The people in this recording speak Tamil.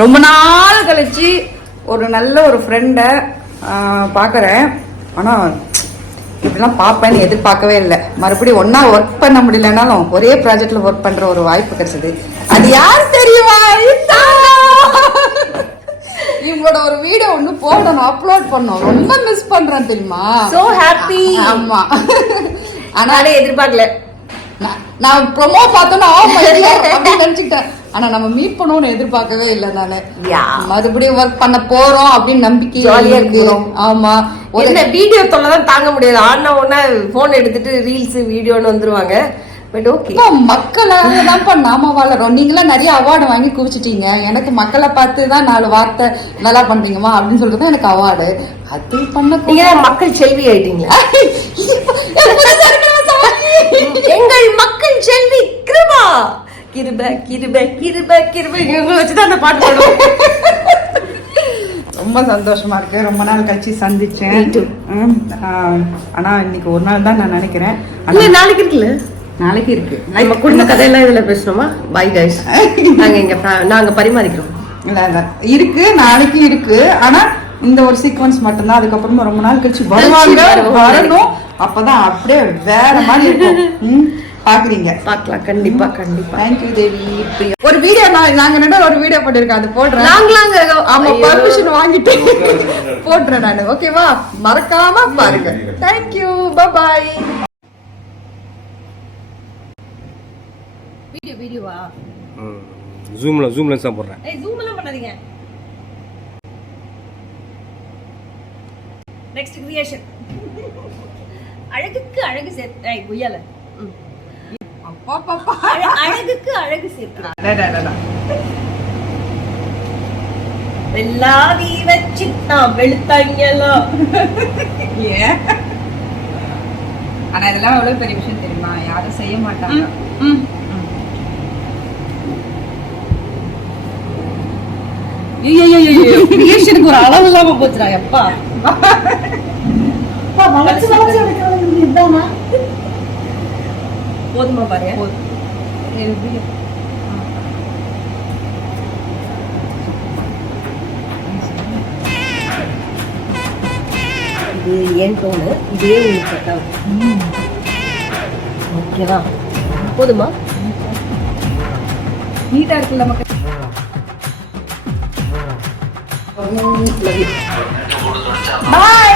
ரொம்ப நாள் கழிச்சு ஒரு நல்ல ஒரு ஃப்ரெண்டை பார்க்குறேன். ஆனால் இப்படிலாம் பார்ப்பேன்னு எதிர்பார்க்கவே இல்லை. மறுபடியும் ஒன்னா ஒர்க் பண்ண முடியலனாலும் ஒரே ப்ராஜெக்ட்ல ஒர்க் பண்ற ஒரு வாய்ப்பு கிடைச்சது. அது யார் தெரியுமா? இவங்களோட ஒரு வீடியோ ஒன்று போடணும், அப்லோட் பண்ணோம். ரொம்ப மிஸ் பண்றேன் தெரியுமா? So happy. ஆமா, ஆனாலே எதிர்பார்க்கல. நான் ப்ரோமோ பார்த்தோன்னா அப்படின்னு நினைச்சுக்கிட்டேன். ஆனா நம்ம மீட் பண்ணுவோம்னு எதிர்பார்க்கவே இல்லை. நானு மறுபடியும் ஒர்க் பண்ண போறோம் அப்படின்னு நம்பிக்கை ஜாலியா இருக்கு. ஆமா, ஒரு வீடியோ தொல்லைதான் தாங்க முடியாது. ஆனா ஒன்னா போன் எடுத்துட்டு ரீல்ஸ் வீடியோன்னு வந்துருவாங்க. பட் ஓகே, மக்களாக தான் நாம வளரோம். நீங்களாம் நிறைய அவார்டு வாங்கி குவிச்சிட்டீங்க. எனக்கு மக்களை பார்த்து தான் 4 வார்த்தை நல்லா பண்றீங்கம்மா அப்படின்னு சொல்லிட்டு எனக்கு அவார்டு. அது பண்ண நீங்க மக்கள் செல்வி ஆயிட்டீங்களா? எங்கள் மக்கள் செல்வி கிருபா. கிருப கிருப கிருப கிருப இவங்களை வச்சுதான் அந்த பாட்டு பாடுவோம். ரொம்ப சந்தோஷமா இருக்கு. ரொம்ப நாள் கழிச்சு சந்திச்சேன். ஆனா இன்னைக்கு ஒரு நாள் தான் நான் நினைக்கிறேன். நாளைக்கு இருக்குல்ல? நாளைக்கு இருக்கு. நம்ம குடும்ப கதையெல்லாம் இதுல பேசணுமா? பை கைஸ், நாங்க பரிமாறிக்கிறோம். இல்ல இருக்கு, நாளைக்கு இருக்கு. ஆனா இந்த ஒரு சீக்வன்ஸ் மட்டும்தான். அதுக்கப்புறமா ரொம்ப நாள் கழிச்சு வரணும். அப்பதான் அப்படியே வேற மாதிரி இருக்கும். பாக்குறீங்க, பாக்கலாம். கண்டிப்பா கண்டிப்பா. தேங்க்யூ தேவி. ஒரு வீடியோ நாங்க ரெண்டு ஒரு வீடியோ போட்டிருக்கேன், அது போடுறேன். ஆமா, பர்மிஷன் வாங்கிட்டு போடுறேன் நானு. ஓகேவா? மறக்காம பாருங்க. தேங்க்யூ, பாய். வீடியோவா? ஜூம்ல தான் போடுறேன். ஜூம் எல்லாம் பண்ணாதீங்க. Next creation. அழகுக்கு அழகு சேர்த்து குய்யால. அழகுக்கு அழகு சேர்த்து வெள்ளாவி வச்சிட்டா வெளுத்தாங்கலோ. ஆனா இதெல்லாம் எவ்வளவு பெரிய விஷயம் தெரியுமா? யாரும் செய்ய மாட்டாங்க. கிரியேஷனுக்கு ஒரு அளவு இல்லாம போச்சுடா. எப்பா போதுமா பாருங்க. இது ஏன் டோனு, இதே உங்களுக்கு செட் ஆகும். ஓகேவா? போதுமா? நீட்டா இருக்குல்ல நமக்கு. பாய்.